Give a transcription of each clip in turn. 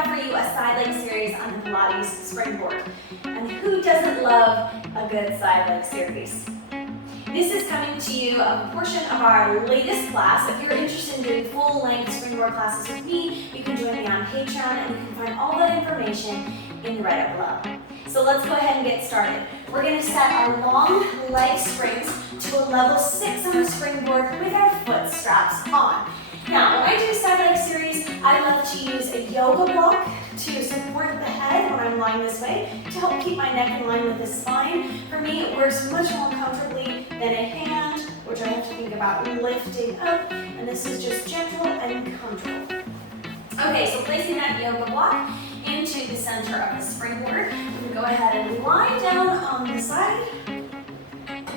have for you a side leg series on the Pilates Springboard. And who doesn't love a good side leg series? This is coming to you a portion of our latest class. If you're interested in doing full-length springboard classes with me, you can join me on Patreon, and you can find all that information in the write-up below. So let's go ahead and get started. We're going to set our long leg springs to a level 6 on the springboard with our foot straps on. Now, when I do side leg series, I love to use a yoga block to support the head when I'm lying this way to help keep my neck in line with the spine. For me, it works much more comfortably than a hand, which I have to think about lifting up, and this is just gentle and comfortable. Okay, so placing that yoga block into the center of the springboard, I'm going to go ahead and lie down on the side,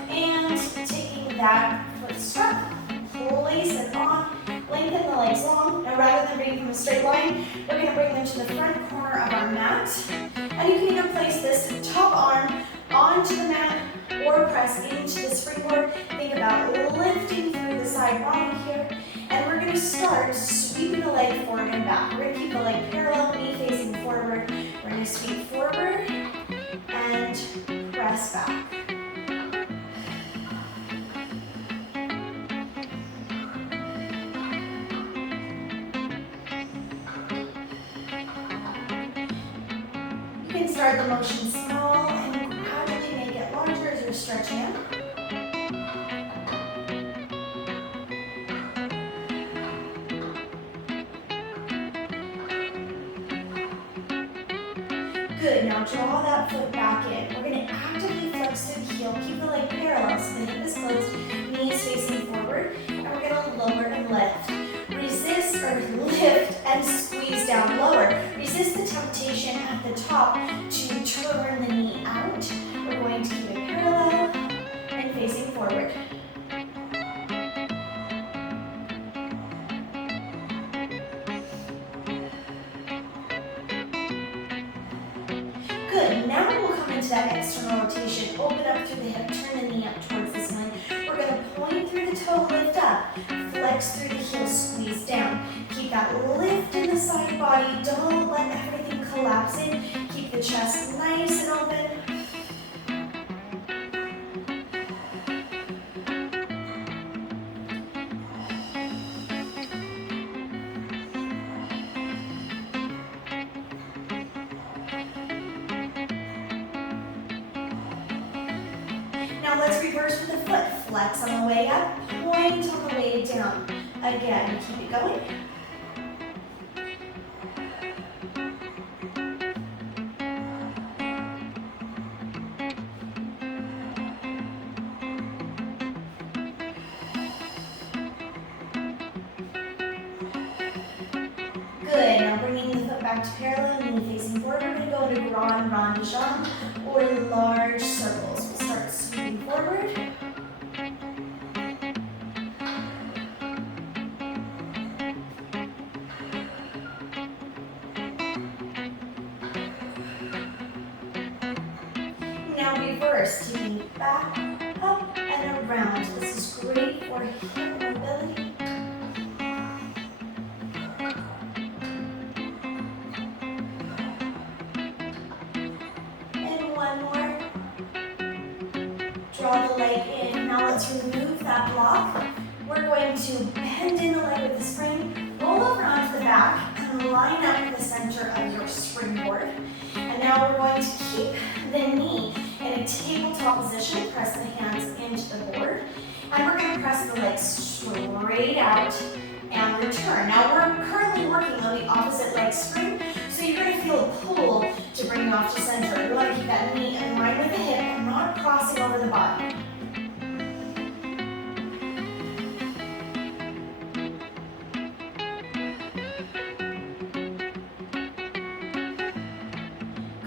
and taking that foot strap, place it on, lengthen the legs long. Now rather than bringing them a straight line, we're going to bring them to the front corner of our mat. And you can either place this top arm onto the mat or press into the springboard. Think about lifting through the side body here. And we're going to start sweeping the leg forward and back. We're going to keep the leg parallel, knee facing forward. We're going to sweep forward and press back. You can start the motion small and gradually make it larger as you're stretching out. Good, now draw that foot back in. We're going to actively flex through the heel, keep the leg parallel so the hip is closed, knees facing forward, and we're going to lower and lift. Resist or lift and squeeze down lower. Resist the temptation at the top to turn the knee out. We're going to keep it parallel and facing forward. Good, now we'll come into that external rotation. Open up through the hip, turn the knee up towards the ceiling. We're going to point through the toe, lift up. Flex through the heel, squeeze down. Keep that lift in the side body. Don't let everything collapse in. Keep the chest nice and open. Now let's reverse with the foot. Flex on the way up, point on the way down. Again, keep it going. Good, now bringing the foot back to parallel, knee facing forward. We're going to go into grand rond de jambe or large circles. We'll start sweeping forward. Now reverse, taking it back, up, and around. This is great for hip mobility. And one more. Draw the leg in. Now let's remove that block. We're going to bend in the leg with the spring, roll over onto the back, and line up in the center of your springboard. And now we're going to keep the knee in a tabletop position. Press the hands into the board. And we're going to press the legs straight out and return. Now we're currently working on the opposite leg spring, so you're going to feel a pull to bring you off to center. You want to keep that knee in line with the hip and not crossing over the body.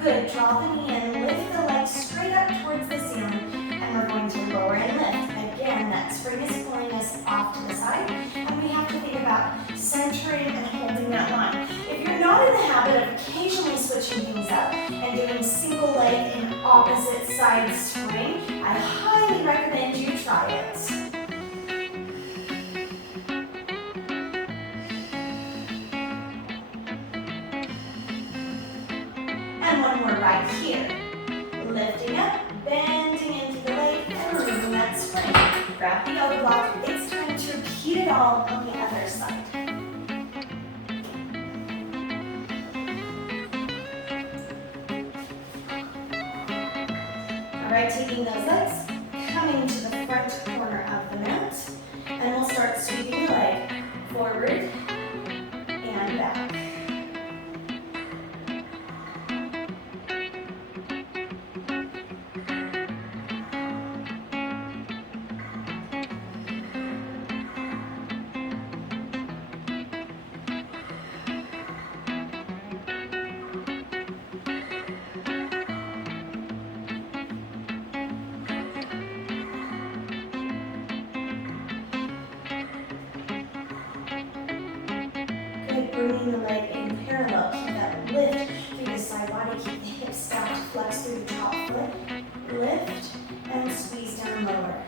Good, draw the knee in, lift the leg straight up towards the ceiling, and we're going to lower and lift. Again, that spring is pulling us off to the side, and we have to think about centering and holding that line. If you're not in the habit of occasionally switching things up and doing single leg in opposite side swing, I highly recommend you try it. right here. Lifting up, bending into the leg, and releasing that spring. Grab the yoga block. It's time to repeat it all on the other side. All right, taking those legs, coming to the front corner of the mat, and we'll start sweeping the leg forward and back. Bringing the leg in parallel, keep that lift through the side body, keep the hips stacked, flex through the top foot, lift, and squeeze down lower.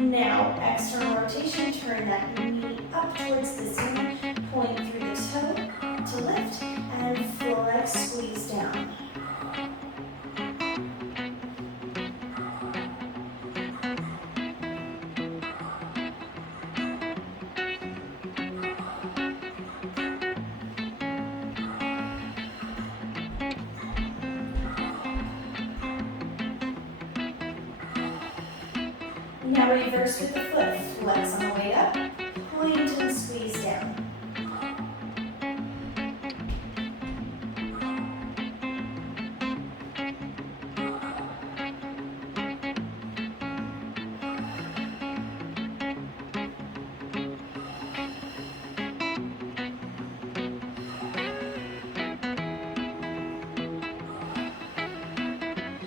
Now, external rotation, turn that knee up towards the ceiling, point through the toe to lift, and flex, squeeze down. Now reverse with the foot, flex on the way up, point and squeeze down.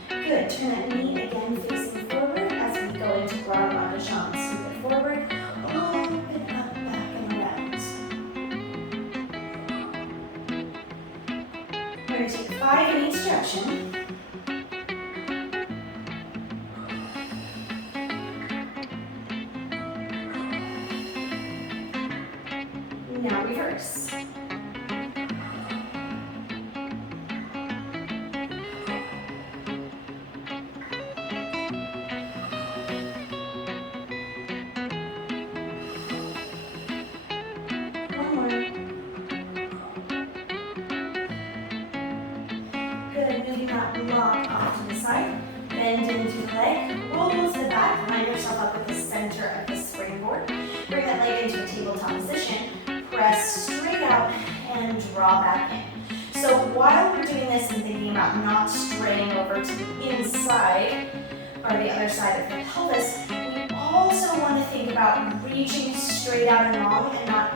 Good, turn that knee again facing forward as we go into Barre. Sweep it forward, open up, back and around. We're going to take 5 in each direction. Now reverse. Moving that block off to the side, bend into the leg, roll to the back, line yourself up with the center of the springboard. Bring that leg into a tabletop position, press straight out and draw back in. So while we're doing this and thinking about not straying over to the inside or the other side of the pelvis, we also want to think about reaching straight out and long and not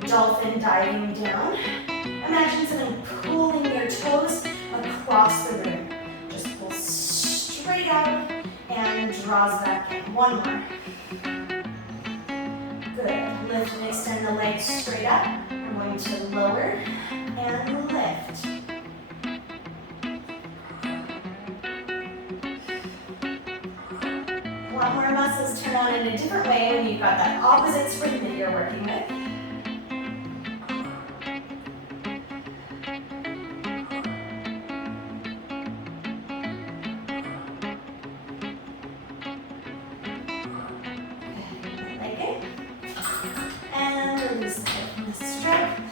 dolphin diving down. Imagine someone pulling their toes across the room. Just pull straight out and draws back in. One more. Good. Lift and extend the legs straight up. I'm going to lower and lift. A lot more muscles turn on in a different way when you've got that opposite spring that you're working with.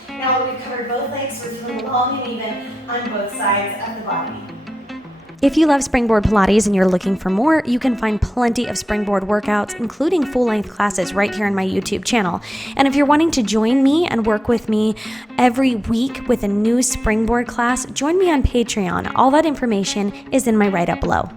Now we've covered both legs, so we're feeling long and even on both sides of the body. If you love Springboard Pilates and you're looking for more, you can find plenty of Springboard workouts, including full-length classes right here on my YouTube channel. And if you're wanting to join me and work with me every week with a new Springboard class, join me on Patreon. All that information is in my write-up below.